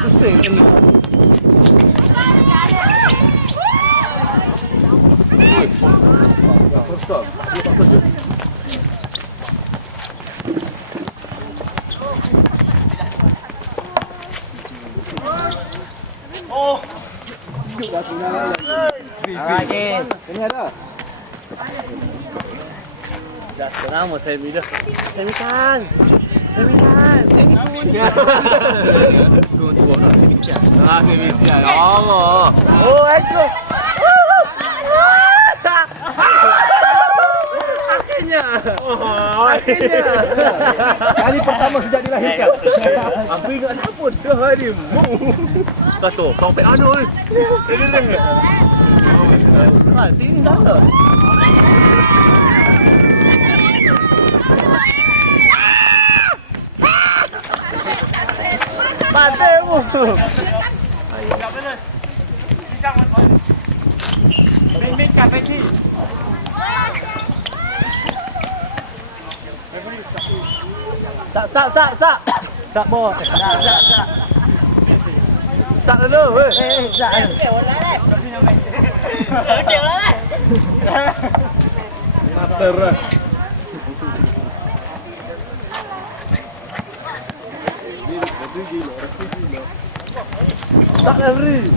Pusing kan. Stop. Dia tak sejuk. Oh. Dah tinggal lagi. Ini ada. Dah selama saya bilang. Saya minta. Oh, itu. Akhirnya. Kali pertama sejak dilahirkan. Aku ingat siapa dah hari mu. Tak tahu, kau pek anu ni. Tinggal tak? Pandai mu. Main kat lagi. Sak bos. Sak dulu, weh. Sak. Okey lah. Mater. Tak lari.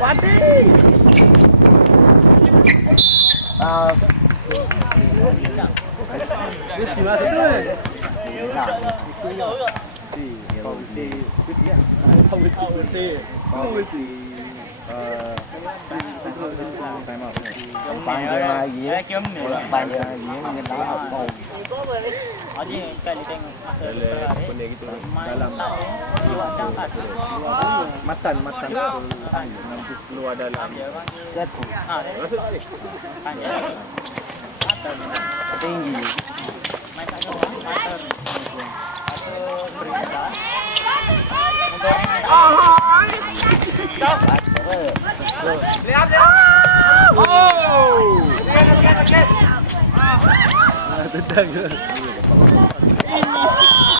Wadi. Ini gimana tu? Panjang lagi, panjang lagi, mungkin tak apa. Aje kali tengok benda gitu dalam matan nanti keluar dalam satu tinggi lihat oh